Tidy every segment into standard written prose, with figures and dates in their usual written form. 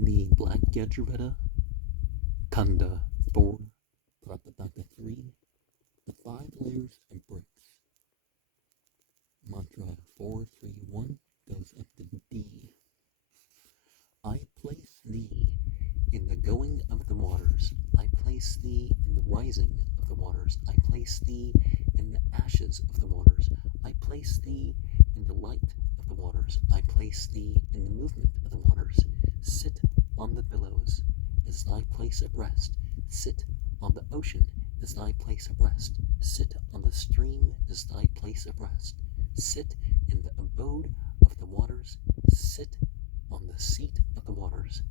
The Black Yajurveda, Kanda 4, Prapathaka 3, the 5 layers of bricks. Mantra 431 goes up to D. I place thee in the going of the waters. I place thee in the rising of the waters. I place thee in the ashes of the waters. I place thee in the light of the waters. I place thee in the movement of the waters. Sit on the billows as thy place of rest. Sit on the ocean as thy place of rest. Sit on the stream as thy place of rest. Sit in the abode of the waters. Sit on the seat of the waters.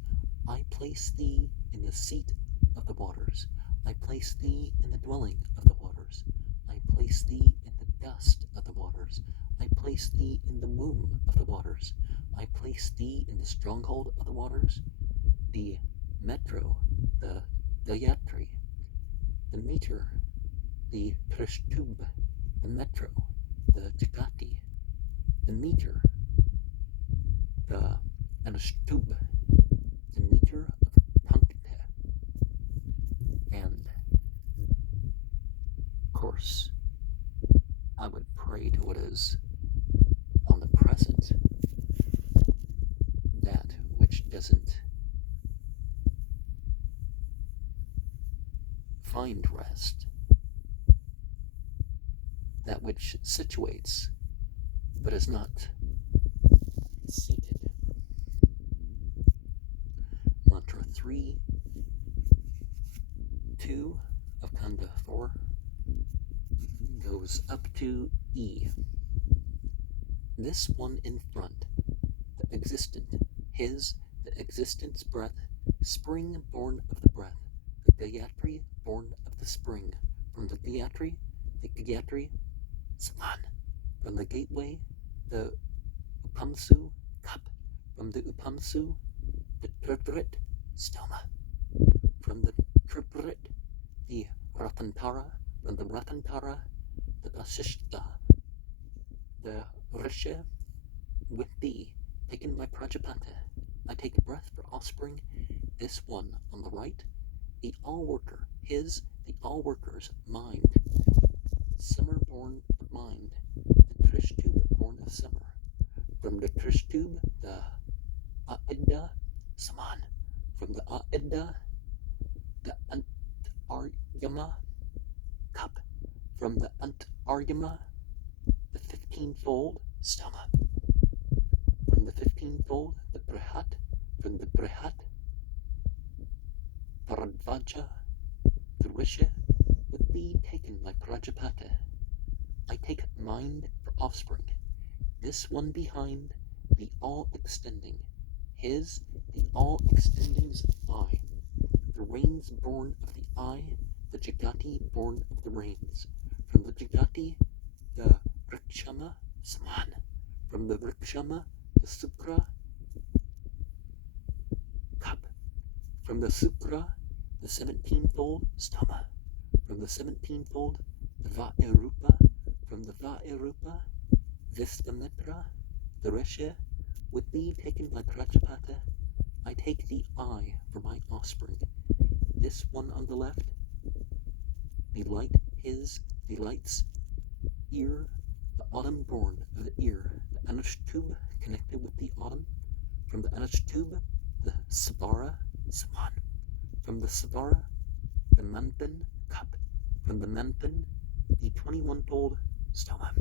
I place thee in the seat of the waters. I place thee in the dwelling of the waters. I place thee in the dust of the waters. I place thee in the womb of the waters. I place thee in the stronghold of the waters. The metro, the Gayatri, the meter, the Krishtub, the metro, the Jagati, the meter, the Anushtub, the meter of Pankta, and of course I would pray to what is on the present, that which doesn't find rest, that which situates but is not seated. Mantra 3, 2 of Kanda 4 goes up to E. This one in front, the existent, his, the existence breath, spring born of the breath, the Gayatri born of the spring, from the Gayatri, Saman, from the gateway, the Upamsu, cup, from the Upamsu, the Triprit, stoma, from the Triprit, the Ratantara, from the Ratantara, the Vasishta, the Risha, with thee, taken by Prajapata. I take breath for offspring, this one on the right, the all-worker, his, the all-worker's mind, summer born of mind, the Trishtub born of summer, from the Trishtub, the Aidda, Saman, from the Aidda, the Ant-Aryama, cup, from the Ant-Aryama, the 15-fold, stoma, from the 15-fold, the Brihat, from the Brihat, Paradvaja, the Risha, with thee taken by Prajapata. I take mind for offspring, this one behind, the all-extending, his, the all-extending's eye, the reins born of the eye, the Jagati born of the reins, from the Jagati, the Vrikshama, Saman, from the Vrikshama, the Sukra, cup, from the Sukra, the 17-fold, stoma, from the 17-fold, the Vaerupa, from the Vaerupa, Visvamitra, the Risha, with thee taken by Prajapata. I take the eye for my offspring, this one on the left, the light, his, the light's ear, the autumn born of the ear, the Anushtub connected with the autumn, from the Anushtub, the Sabara, Saman, from the Sabara, the Mantan, cup, from the Mantan, the 21-fold, stoma,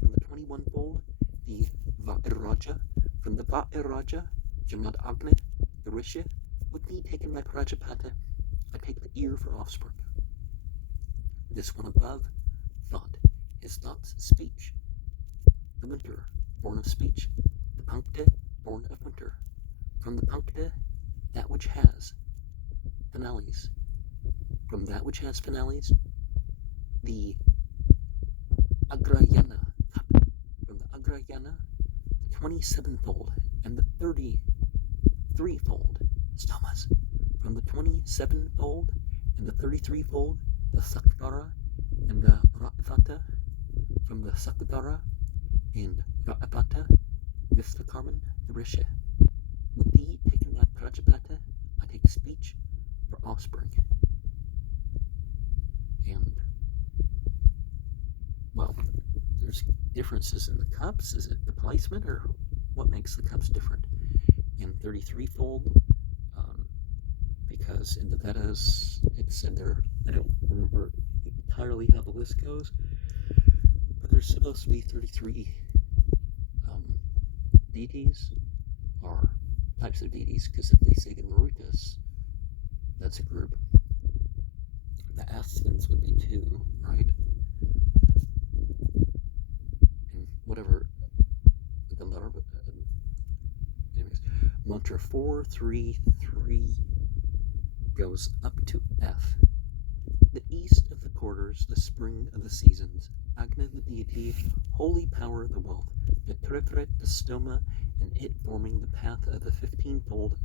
from the 21-fold, the Vairaja, from the Vairaja, Jamad Agni, the Risha, with thee taken by Prajapata. I take the ear for offspring. This one above, thought, his thoughts, speech, the winter, born of speech, the Pankta, born of winter, from the Pankta, that which has finales, from that which has finales, the Agrayana, cup, from the Agrayana, the 27-fold and the 33-fold, stomas, from the 27-fold and the 33-fold, the Sakdara and the Rapata, from the Sakdara and Rapata, Vishvakarman, the Risha, with thee taken by Prajapata. speech for offspring. And, well, there's differences in the cups. Is it the placement, or what makes the cups different? And 33-fold, because in the Vedas it's said there, I don't remember entirely how the list goes, but there's supposed to be 33 deities, or types of deities, because if they say the Marutas, that's a group. The Asthens would be 2, right? And whatever the Kanda, anyways, mantra 433 goes up to F. The east of the quarters, the spring of the seasons, Agna the deity, holy power the wealth, the Trifret the stoma, and it forming the path of the 15-fold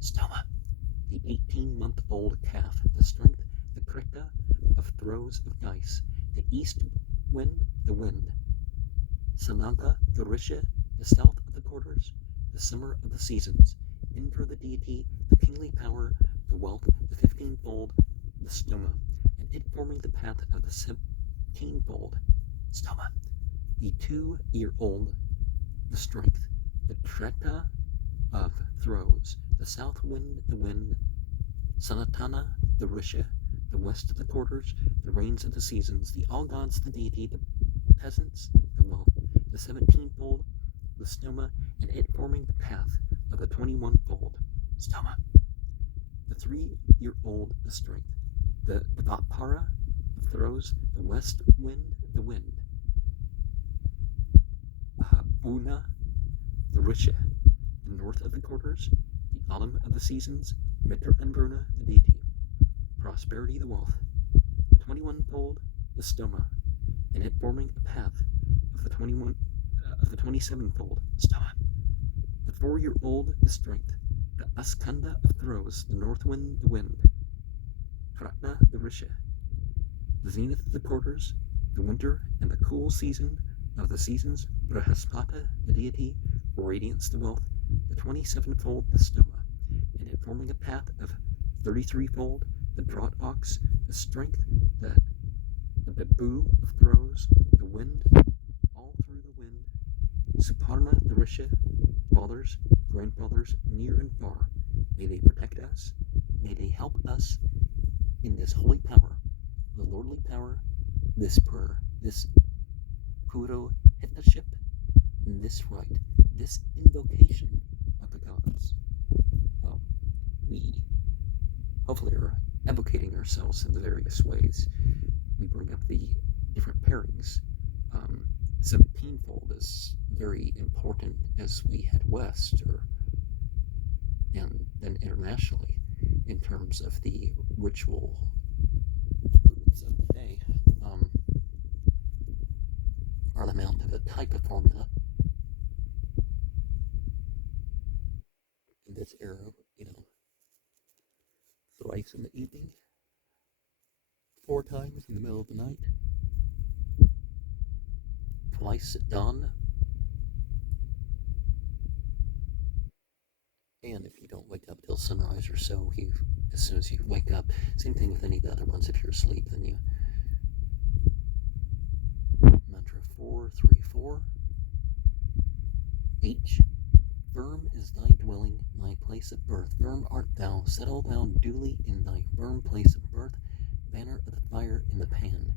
stoma, the 18-month-old calf, the strength, the Krita of throws of dice, the east wind, the wind, Sanaga the Risha, the south of the quarters, the summer of the seasons, Indra the deity, the kingly power, the wealth, the 15-fold, the stoma, and it forming the path of the 17-fold stoma, the 2-year-old, the strength, the Treta of throws, the south wind, the wind, Sanatana, the Risha, the west of the quarters, the rains of the seasons, the all gods, the deity, the peasants, the wealth, the 17-fold, the stoma, and it forming the path of the 21-fold stoma, the 3-year-old, the strength, the Vapara, the throws, the west wind, the wind, Una, the Risha, the north of the quarters, the autumn of the seasons, Mitra and Bruna, the deity, prosperity, the wealth, the 21-fold, the stoma, and it forming a path of the 27-fold stoma, the 4-year-old, the strength, the Askanda of throws, the north wind, the wind, Kratna, the Risha, the zenith of the quarters, the winter and the cool season of the seasons, Brahaspata, the deity, radiance, the wealth, the 27-fold, the stoma, and it forming a path of 33-fold, the draught ox, the strength, the babu of throws, the wind, all through the wind, Suparna, the Risha, fathers, grandfathers, near and far, may they protect us, may they help us in this holy power, the lordly power, this prayer, this Puro Hitaship, this rite, this invocation of the gods. We hopefully are advocating ourselves in the various ways. We bring up the different pairings. 17-fold is very important as we head west, and then internationally, in terms of the ritual movements of the day. Are the amount of a type of formula in this era, thrice in the evening, 4 times in the middle of the night, twice at dawn, and if you don't wake up till sunrise or so, as soon as you wake up, same thing with any of the other ones. If you're asleep, then you mantra 434 H. Firm is thy dwelling, thy place of birth. Firm art thou, settle thou duly in thy firm place of birth. Banner of the fire in the pan.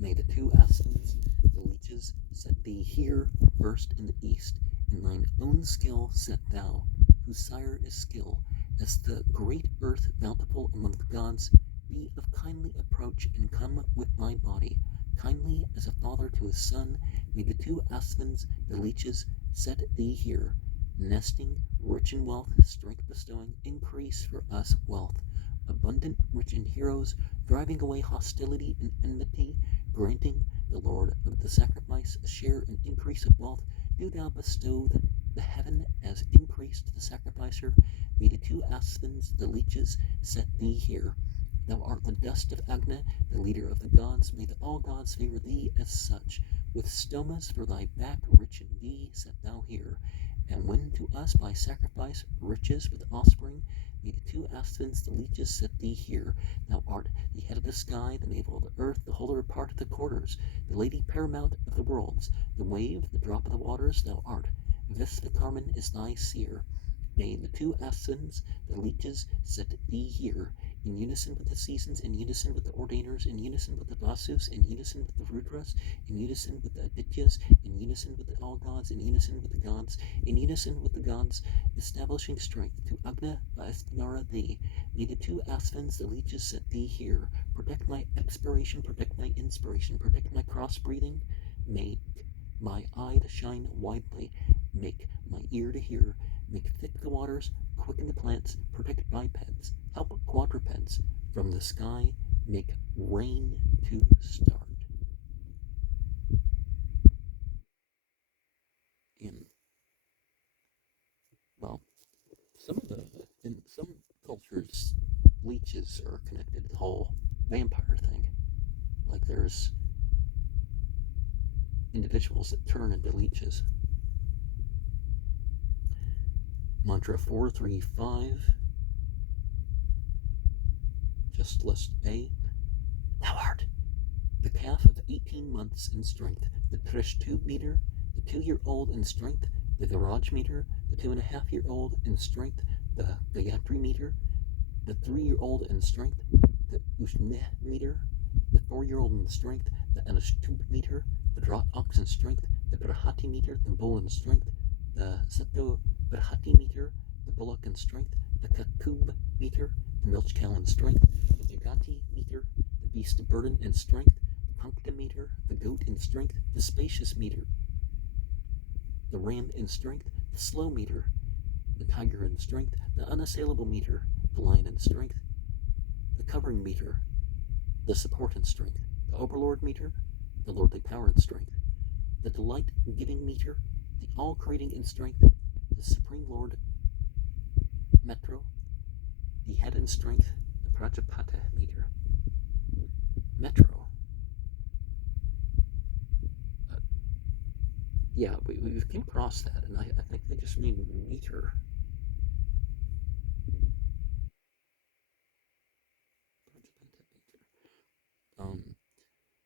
May the 2 asins, the leeches, set thee here first in the east. In thine own skill set thou, whose sire is skill, as the great earth bountiful among the gods. Be of kindly approach and come with my body. Kindly as a father to his son, may the 2 asins, the leeches, set thee here. Nesting, rich in wealth, strength bestowing, increase for us wealth. Abundant, rich in heroes, driving away hostility and enmity, granting the Lord of the sacrifice a share and increase of wealth. Do thou bestow the heaven as increase to the sacrificer. May the 2 asins, the leeches, set thee here. Thou art the dust of Agna, the leader of the gods. May all gods favor thee as such. With stomas for thy back, rich in thee, set thou here. And when to us by sacrifice riches with offspring, May the two Asthens, the leeches, set thee here. Thou art the head of the sky, the navel of the earth, the holder part of the quarters, the lady paramount of the worlds, the wave, the drop of the waters, thou art. Visvakarman is thy seer. May the two Asthens, the leeches, set thee here, in unison with the seasons, in unison with the ordainers, in unison with the Vasus, in unison with the Rudras, in unison with the Adityas, in unison with the all gods, in unison with the gods, in unison with the gods, establishing strength to Agna Vaispanara thee. May the two Asthens, the leeches, set thee here. Protect my expiration, protect my inspiration, protect my cross-breathing. Make my eye to shine widely, make my ear to hear, make thick the waters, quicken the plants, protect bipeds, help quadrupeds from the sky, make rain to start. In some cultures, leeches are connected to the whole vampire thing. Like there's individuals that turn into leeches. Mantra 435, just list A. Thou art the calf of 18 months in strength, the Trish tube meter, the 2-year-old in strength, the Viraj meter, the 2.5-year-old in strength, the Gayatri meter, the 3-year-old in strength, the Ushne meter, the 4-year-old in strength, the Anushtup meter, the Drat ox in strength, the Brahati meter, the bull in strength, the Sato Brahati meter, the bullock in strength, the Kakub meter, the milch cow in strength, the Jagati meter, the beast of burden in strength, the Punkta meter, the goat in strength, the spacious meter, the ram in strength, the slow meter, the tiger in strength, the unassailable meter, the lion in strength, the covering meter, the support in strength, the overlord meter, the lordly power in strength, the delight-giving meter, the all-creating in strength, the supreme lord metro, the head in strength, the Prapathaka meter. Metro. Yeah, we've came across that, and I think they just mean meter.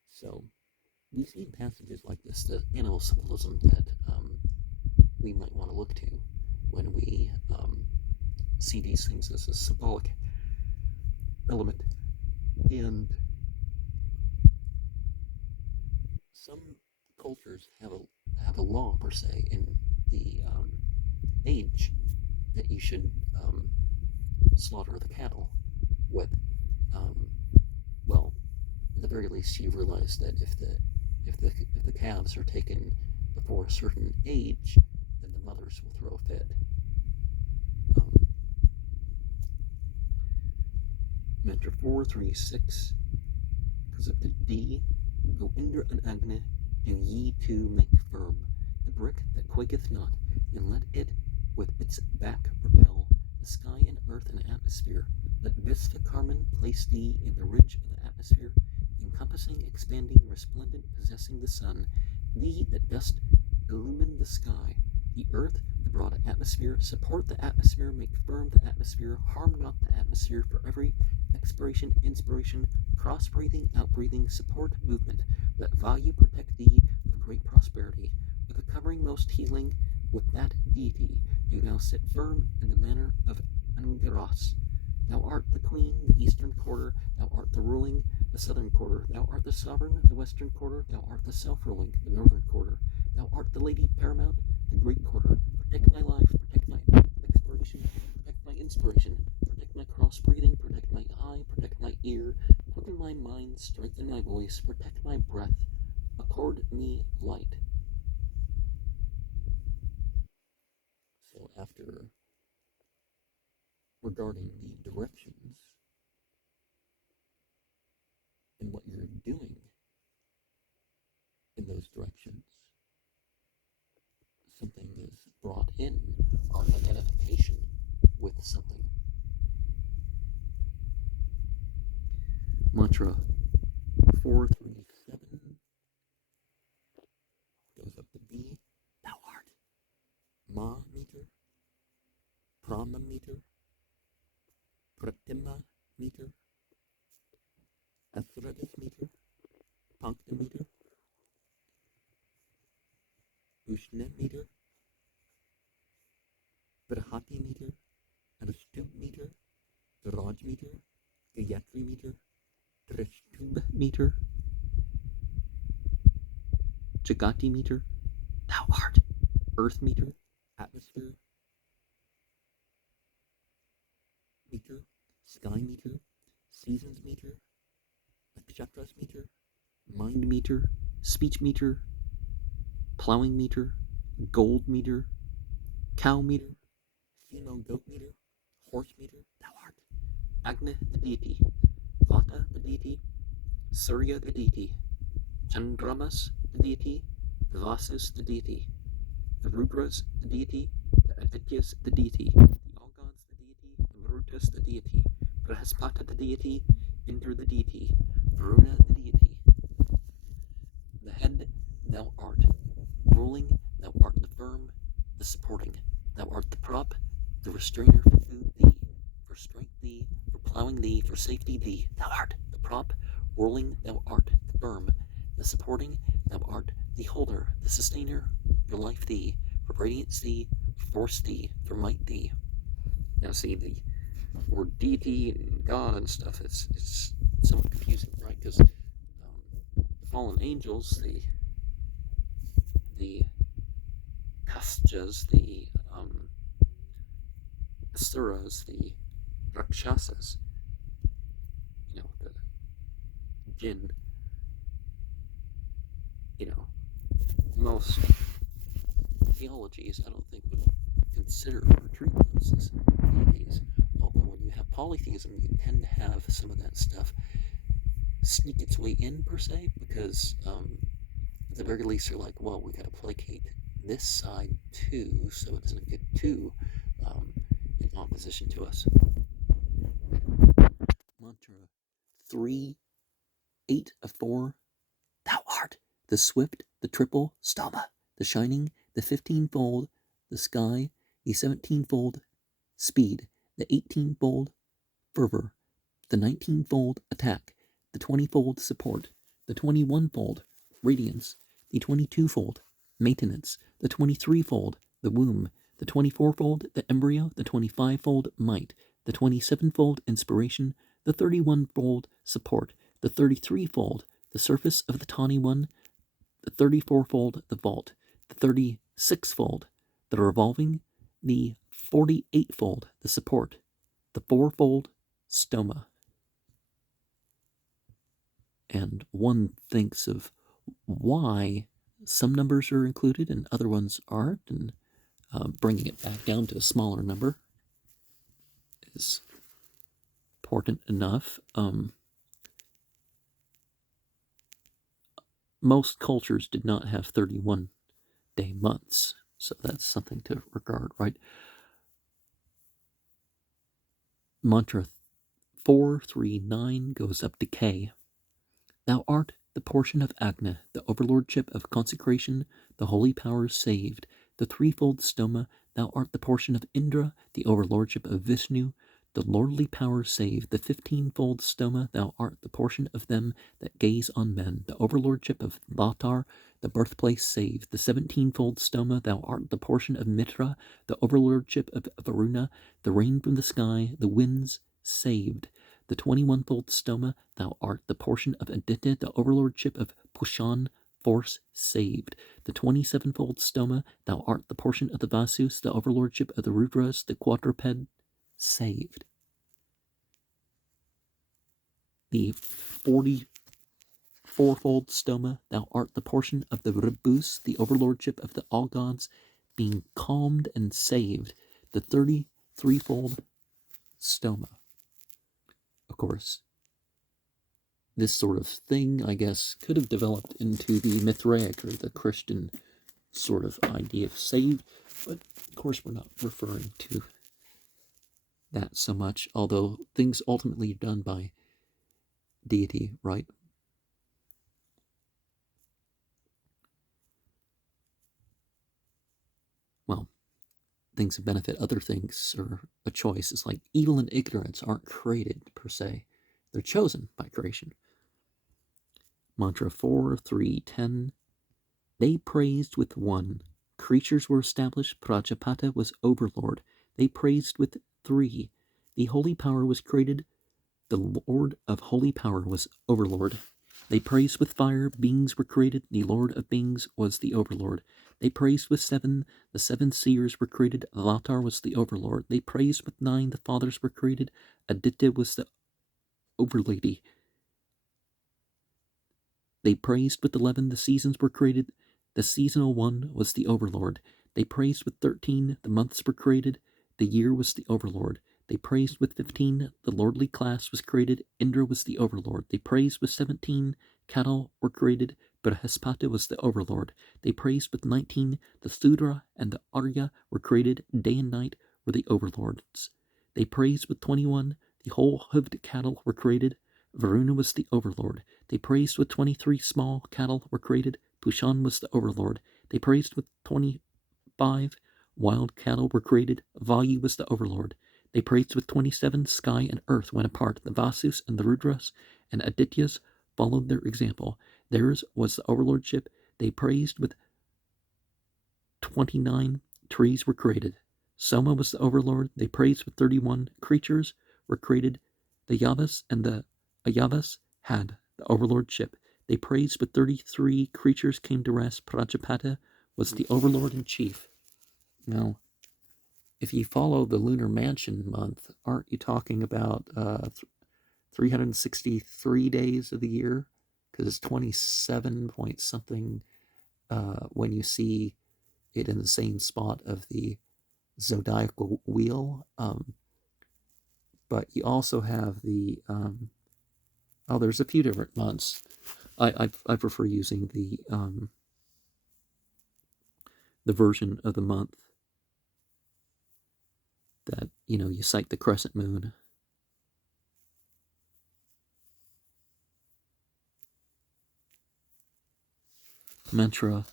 So we see in passages like this the animal symbolism that we might want to look to when we see these things as a symbolic element. And some cultures have a law per se in the age that you should slaughter the cattle with. Well, at the very least, you realize that if the calves are taken before a certain age, then the mothers will throw a fit. Mantra 436, because of the D, go Indra and Agni, do ye two make firm the brick that quaketh not, and let it with its back repel the sky and earth and atmosphere. Let Visvakarman place thee in the ridge of the atmosphere, encompassing, expanding, resplendent, possessing the sun, thee that dost illumine the sky, the earth, the broad atmosphere, support the atmosphere, make firm the atmosphere, harm not the atmosphere, for every expiration, inspiration, cross-breathing, out-breathing, support, movement. Let value protect thee with great prosperity, with a covering most healing, with that deity do thou sit firm in the manner of Angaras. Thou art the queen, the eastern quarter, thou art the ruling, the southern quarter, thou art the sovereign, the western quarter, thou art the self-ruling, the northern quarter, thou art the lady paramount, the great quarter. Protect my life, protect my expiration, protect my inspiration, protect my cross-breathing, protect my eye, protect my ear, quicken my mind, strengthen my voice, protect my breath, accord me light. So after regarding the directions and what you're doing in those directions, something is brought in, our identification with something. Mantra 437 goes up to B. Thou art Ma meter, Prama meter, Pratima meter, Athradis meter, Pankta meter, Ushna meter, Brahati meter, Arastub meter, Raj meter, Gayatri meter, Drishtub meter, Jagati meter, thou art, Earth meter, Atmosphere meter, Sky meter, Seasons meter, Nakshatras meter, Mind meter, Speech meter, Plowing meter, Gold meter, Cow meter, Female goat meter, Horse meter, thou art, Agni the deity, Vata the deity, Surya the deity, Chandramas the deity, the Vasus the deity, the Rudras the deity, the Adityas the deity, the Algods the deity, the Marutas the deity, Brahaspata the deity, Indra the deity, Varuna the deity. The head thou art, ruling thou art the firm, the supporting, thou art the prop, the restrainer for food thee, for strength thee, for plowing thee, for safety thee, thou art the prop, ruling thou art the firm, the supporting, thou art the holder, the sustainer, for life thee, for radiance thee, for force thee, for might thee. Now see, the word deity and God and stuff, it's somewhat confusing, right? Because the fallen angels, the Kastyas, the Asuras, the Rakshasas, the jinn, most theologies I don't think would consider or treat those as deities. Although when you have polytheism, you tend to have some of that stuff sneak its way in, per se, because at the very least they're like, well, we got to placate this side too, so it doesn't get too in opposition to us. Mantra 3, 8 of 4. Thou art the swift, the triple stoma, the shining, the 15-fold, the sky, the 17-fold speed, the 18-fold fervor, the 19-fold attack, the 20-fold support, the 21-fold radiance, the 22-fold maintenance, the 23-fold the womb, the 24-fold the embryo, the 25-fold might, the 27-fold inspiration, the 31-fold support, the 33-fold the surface of the tawny one, the 34-fold the vault, the 36-fold the revolving, the 48-fold the support, the 4-fold stoma. And one thinks of why some numbers are included and other ones aren't, and bringing it back down to a smaller number is important enough. Most cultures did not have 31-day months, so that's something to regard, right? Mantra 439 goes up to K. Thou art the portion of Agna, the overlordship of consecration, the holy powers saved, the threefold stoma, thou art the portion of Indra, the overlordship of Vishnu, the lordly powers saved, the 15-fold stoma, thou art the portion of them that gaze on men, the overlordship of Latar, the birthplace saved, the 17-fold stoma, thou art the portion of Mitra, the overlordship of Varuna, the rain from the sky, the winds saved, the 21-fold stoma, thou art the portion of Aditya, the overlordship of Pushan, force saved. The 27-fold stoma, thou art the portion of the Vasus, the overlordship of the Rudras, the quadruped, saved. The 44-fold stoma, thou art the portion of the Rebus, the overlordship of the all gods, being calmed and saved. The 33-fold stoma. Of course, this sort of thing, I guess, could have developed into the Mithraic or the Christian sort of idea of saved, but of course we're not referring to that so much, although things ultimately are done by deity, right? Well, things that benefit other things are a choice. It's like evil and ignorance aren't created per se, they're chosen by creation. Mantra 4, 3, 10. They praised with one. Creatures were established. Prajapata was overlord. They praised with 3. The holy power was created. The Lord of holy power was overlord. They praised with fire. Beings were created. The Lord of beings was the overlord. They praised with 7. The 7 seers were created. Avatar was the overlord. They praised with 9. The fathers were created. Aditya was the overlady. They praised with 11. The seasons were created. The seasonal one was the overlord. They praised with 13. The months were created. The year was the overlord. They praised with 15. The lordly class was created. Indra was the overlord. They praised with 17. Cattle were created. Brihaspati was the overlord. They praised with 19. The Sudra and the Arya were created. Day and night were the overlords. They praised with 21. The whole-hoofed cattle were created. Varuna was the overlord. They praised with 23. Small cattle were created. Pushan was the overlord. They praised with 25. Wild cattle were created. Vayu was the overlord. They praised with 27. Sky and earth went apart. The Vasus and the Rudras and Adityas followed their example. Theirs was the overlordship. They praised with 29. Trees were created. Soma was the overlord. They praised with 31. Creatures were created. The Yavas and the Ayavas had the overlordship. They praised with 33. Creatures came to rest. Prajapata was the overlord in chief. Now, if you follow the lunar mansion month, aren't you talking about 363 days of the year? Because it's 27 point something when you see it in the same spot of the zodiacal wheel. But you also have the there's a few different months. I prefer using the version of the month that you cite the crescent moon. Mantra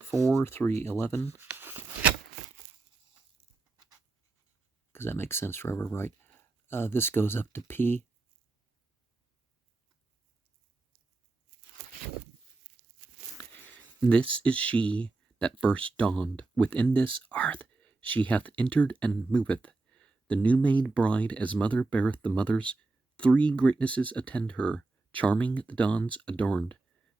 4, 3, 11. Because that makes sense forever, right? This goes up to P. This is she that first dawned. Within this earth she hath entered and moveth. The new-made bride as mother beareth the mothers. 3 greatnesses attend her, charming the dawns adorned.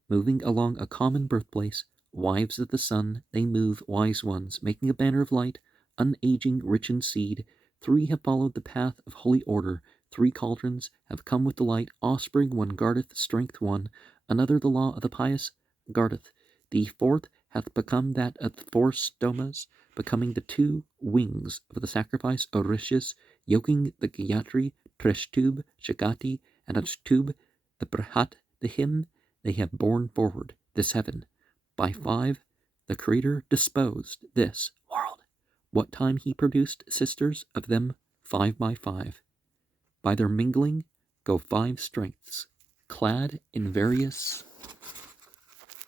Moving along a common birthplace, wives of the sun, they move, wise ones, making a banner of light, unaging, rich in seed. 3 have followed the path of holy order. 3 cauldrons have come with the light. Offspring one guardeth, strength one. Another the law of the pious guardeth. The 4th hath become that of the 4 stomas, becoming the 2 wings of the sacrifice Orishas, yoking the Gayatri, Treshtub, Shakati, and Ashtub, the Brahat, the hymn they have borne forward, this heaven. By 5, the Creator disposed this world. What time he produced sisters of them 5 by 5. By their mingling go 5 strengths, clad in various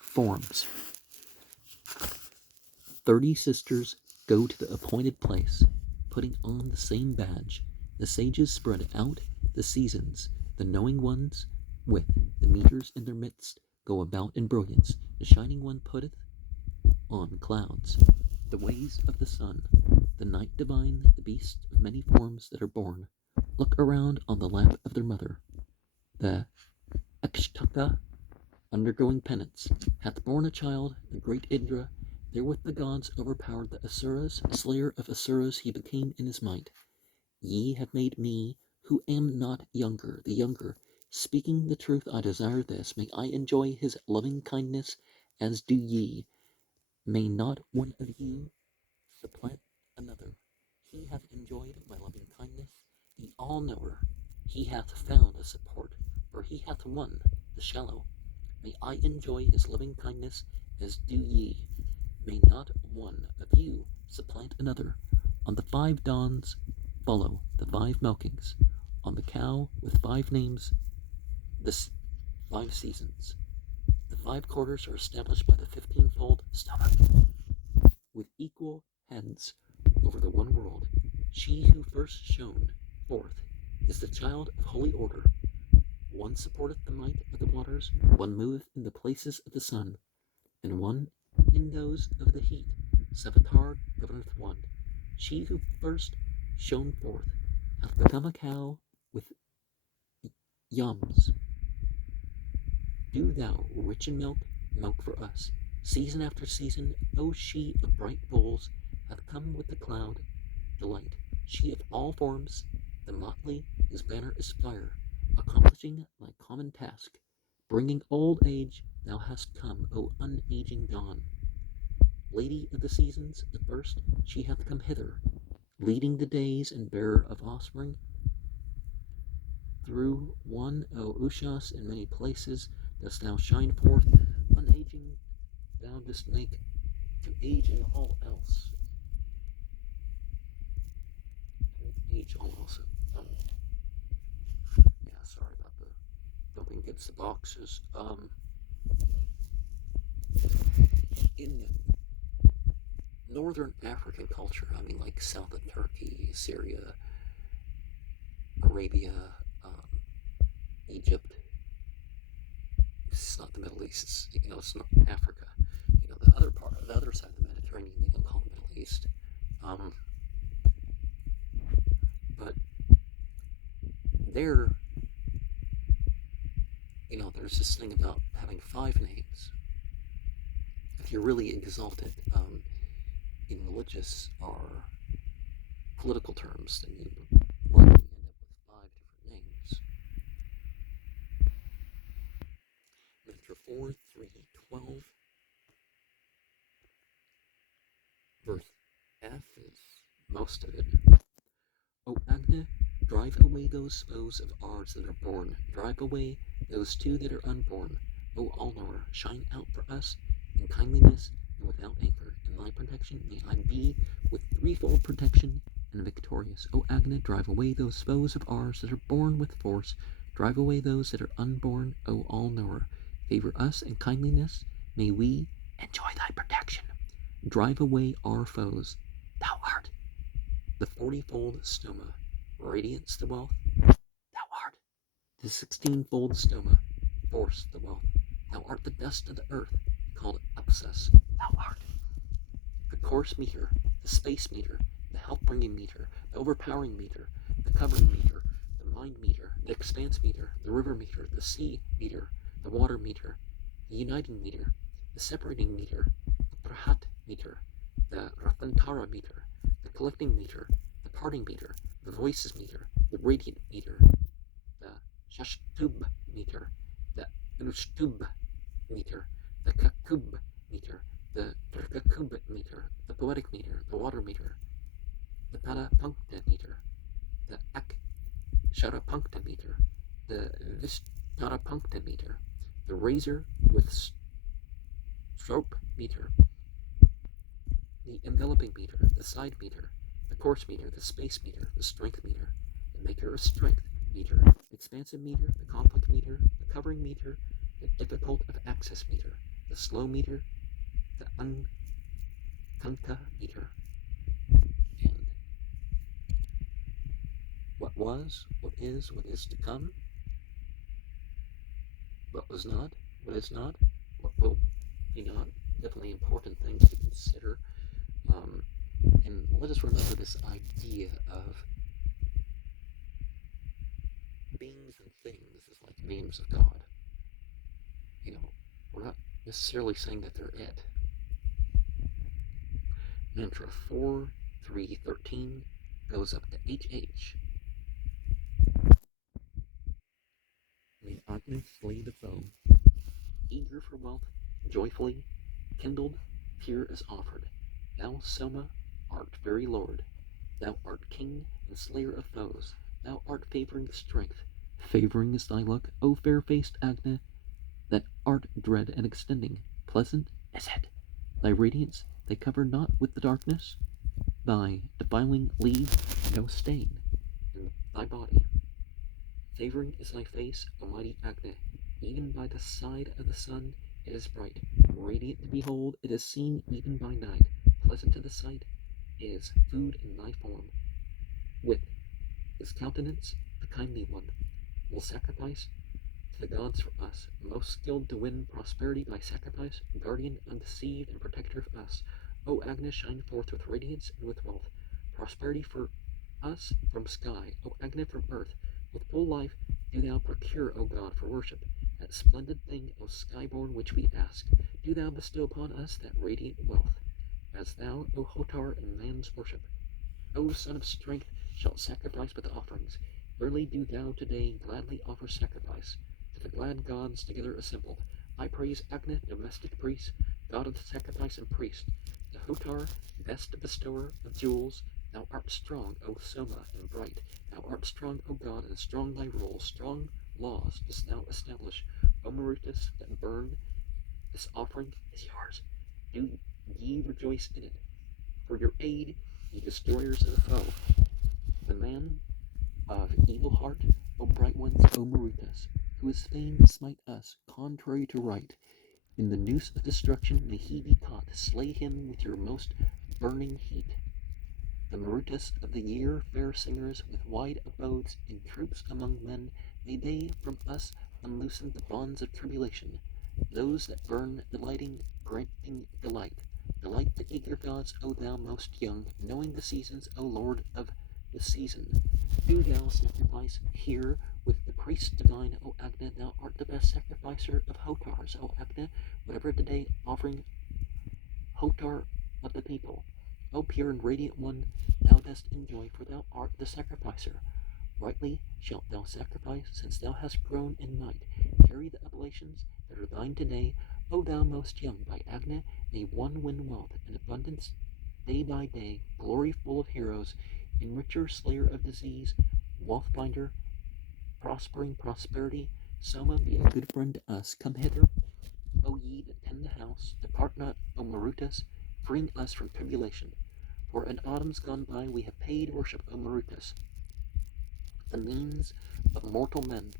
forms. 30 sisters go to the appointed place, putting on the same badge. The sages spread out the seasons. The knowing ones, with the meters in their midst, go about in brilliance. The shining one putteth on clouds the ways of the sun. The night divine, the beasts of many forms that are born, look around on the lap of their mother. The Akshtaka, undergoing penance, hath borne a child, the great Indra. Therewith the gods overpowered the Asuras. Slayer of Asuras he became in his might. Ye have made me, who am not younger, the younger. Speaking the truth, I desire this. May I enjoy his loving kindness, as do ye. May not one of you supplant another. He hath enjoyed my loving kindness, the all-knower. He hath found a support, for he hath won the shallow. May I enjoy his loving kindness, as do ye. May not one of you supplant another. On the 5 dawns follow the 5 milkings. On the cow with 5 names, the 5 seasons. The 5 quarters are established by the 15-fold stava. With equal heads over the one world. She who first shone forth is the child of holy order. One supporteth the might of the waters, one moveth in the places of the sun, and one in those of the heat. Savitar governeth one. She who first shone forth hath become a cow with yams. Do thou, rich in milk, milk for us. Season after season, O she of bright bulls, hath come with the cloud, delight. She of all forms, the motley, whose banner is fire, accomplishing thy common task. Bringing old age, thou hast come, O unaging dawn. Lady of the seasons, the first, she hath come hither, leading the days and bearer of offspring. Through one, O Ushas, in many places dost thou shine forth, unaging, thou dost make to age in all else. Age all also. Yeah, sorry about the bumping against the boxes. In northern African culture, I mean, like south of Turkey, Syria, Arabia, Egypt. It's not the Middle East. It's not Africa. The other side of the Mediterranean, they don't call it Middle East. But there, there's this thing about having 5 names. If you're really exalted in religious or political terms, then you likely end up with 5 different names. Mantra 4, 3, 12. Verse F is most of it. O Agna, drive away those foes of ours that are born. Drive away those two that are unborn. O All-Knower, shine out for us in kindliness and without anger. In thy protection may I be with threefold protection and victorious. O Agna, drive away those foes of ours that are born with force. Drive away those that are unborn. O All-Knower, favor us in kindliness. May we enjoy thy protection. Drive away our foes. Thou art the 40-fold stoma, radiance the wealth. Thou art the 16-fold stoma, force the wealth. Thou art the dust of the earth, called abscess. Thou art the course meter, the space meter, the health-bringing meter, the overpowering meter, the covering meter, the mind meter, the expanse meter, the river meter, the sea meter, the water meter, the uniting meter, the separating meter, the prahat meter, the Rathantara meter, the collecting meter, the parting meter, the voices meter, the radiant meter, the Shashtub meter, the Anushtub meter, the Kakub meter, the Kakub meter, the poetic meter, the water meter, the Parapunkta meter, the Aksharapunkta meter, the Vishtarapunkta meter, the razor with stroke meter, the enveloping meter, the side meter, the course meter, the space meter, the strength meter, the maker of strength meter, the expansive meter, the complex meter, the covering meter, the difficult of access meter, the slow meter, the unkanka meter, and what was, what is to come, what was not, what is not, what will be not. Definitely important things to consider. And let us remember this idea of beings and things as like names of God. We're not necessarily saying that they're it. Mantra 4, 3, 13 goes up to HH. May Agni slay the foe. Eager for wealth, joyfully, kindled, here is offered. Thou, Soma, art very lord. Thou art king and slayer of foes. Thou art favoring strength. Favoring is thy luck, O fair-faced Agna, that art dread and extending. Pleasant is it. Thy radiance they cover not with the darkness. Thy defiling leave no stain in thy body. Favoring is thy face, O mighty Agna. Even by the side of the sun it is bright. Radiant to behold, it is seen even by night. Pleasant to the sight, is food in thy form. With his countenance, the kindly one, will sacrifice to the gods for us, most skilled to win prosperity by sacrifice, guardian of the seed and protector of us. O Agnes, shine forth with radiance and with wealth, prosperity for us from sky, O Agnes from earth, with full life do thou procure, O God, for worship, that splendid thing, O skyborn, which we ask. Do thou bestow upon us that radiant wealth, as thou, O Hotar, in man's worship, O son of strength, shalt sacrifice with offerings. Verily do thou today gladly offer sacrifice to the glad gods together assembled. I praise Agna, domestic priest, god of the sacrifice and priest, the Hotar, best bestower of jewels. Thou art strong, O Soma, and bright. Thou art strong, O God, and strong thy rule. Strong laws dost thou establish. O Marutus, that burn, this offering is yours. Do ye rejoice in it. For your aid, ye destroyers of the foe. The man of evil heart, O bright ones, O Marutas, who is fain to smite us, contrary to right. In the noose of destruction may he be caught. Slay him with your most burning heat. The Marutas of the year, fair singers, with wide abodes in troops among men, may they from us unloosen the bonds of tribulation. Those that burn, delighting, granting delight. Delight the eager gods, O thou most young, knowing the seasons, O Lord of the season. Do thou sacrifice here with the priest divine, O Agna, thou art the best sacrificer of Hotars, O Agna, whatever today offering Hotar of the people. O pure and radiant one, thou dost enjoy, for thou art the sacrificer. Rightly shalt thou sacrifice, since thou hast grown in might. Carry the oblations that are thine today, O thou most young, by Agna may one win wealth and abundance day by day, glory full of heroes, enricher, slayer of disease, wealth binder, prospering prosperity. Soma, be a good friend to us. Come hither, O ye that tend the house, depart not, O Marutas, freeing us from tribulation. For in autumns gone by we have paid worship, O Marutas, the means of mortal men.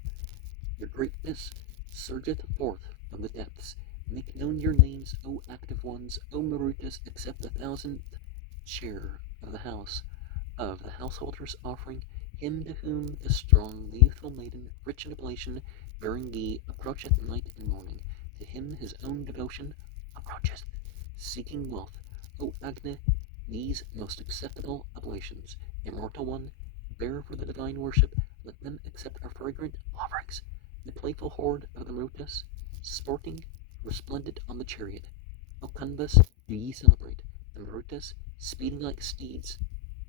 Your greatness surgeth forth from the depths. Make known your names, O active ones, O Marutas, accept the 1,000th share of the house of the householder's offering, him to whom the strong, the youthful maiden, rich in oblation, bearing ghee, approacheth night and morning. To him his own devotion approacheth, seeking wealth. O Agna, these most acceptable oblations, immortal one, bear for the divine worship, let them accept our fragrant offerings. The playful horde of the Marutas, sporting, resplendent on the chariot. O Kanbas, do ye celebrate, the Marutas, speeding like steeds,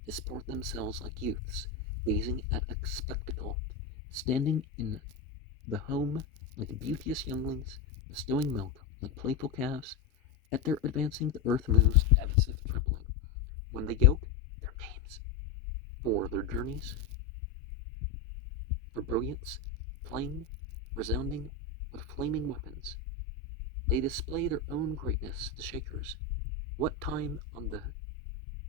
disport themselves like youths, gazing at a spectacle, standing in the home like beauteous younglings, bestowing milk like playful calves. At their advancing the earth moves, as if trembling. When they yoke, their names, for their journeys, for brilliance, playing, resounding with flaming weapons. They display their own greatness, the Shakers. What time on the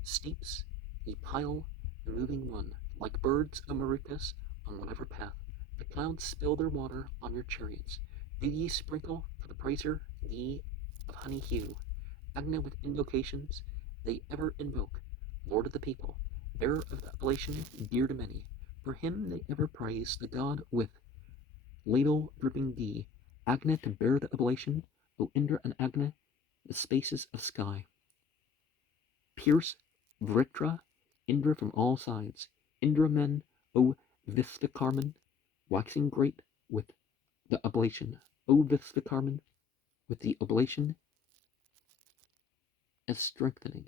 steeps ye pile the moving one, like birds, O Marutas, on whatever path. The clouds spill their water on your chariots. Do ye sprinkle for the praiser ghee of honey hue? Agna with invocations they ever invoke, Lord of the people, bearer of the oblation, dear to many. For him they ever praise, the god with ladle dripping ghee. Agna to bear the oblation, O Indra and Agna, the spaces of sky. Pierce Vritra, Indra from all sides. Indra men, O Vistakarman, waxing great with the oblation. O Vistakarman, with the oblation as strengthening.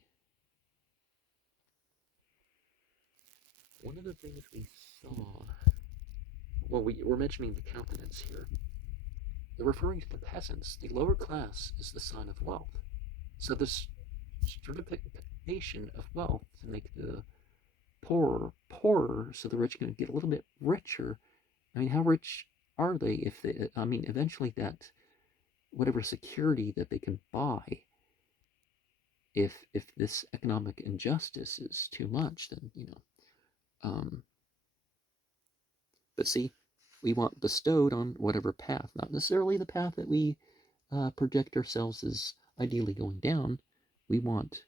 One of the things we saw, well, we're mentioning the countenance here. They're referring to the peasants. The lower class is the sign of wealth. So this stratification of wealth to make the poorer poorer, so the rich can get a little bit richer. I mean, how rich are they? If they, I mean, eventually that whatever security that they can buy, if this economic injustice is too much, then but see, we want bestowed on whatever path, not necessarily the path that we project ourselves as ideally going down. We want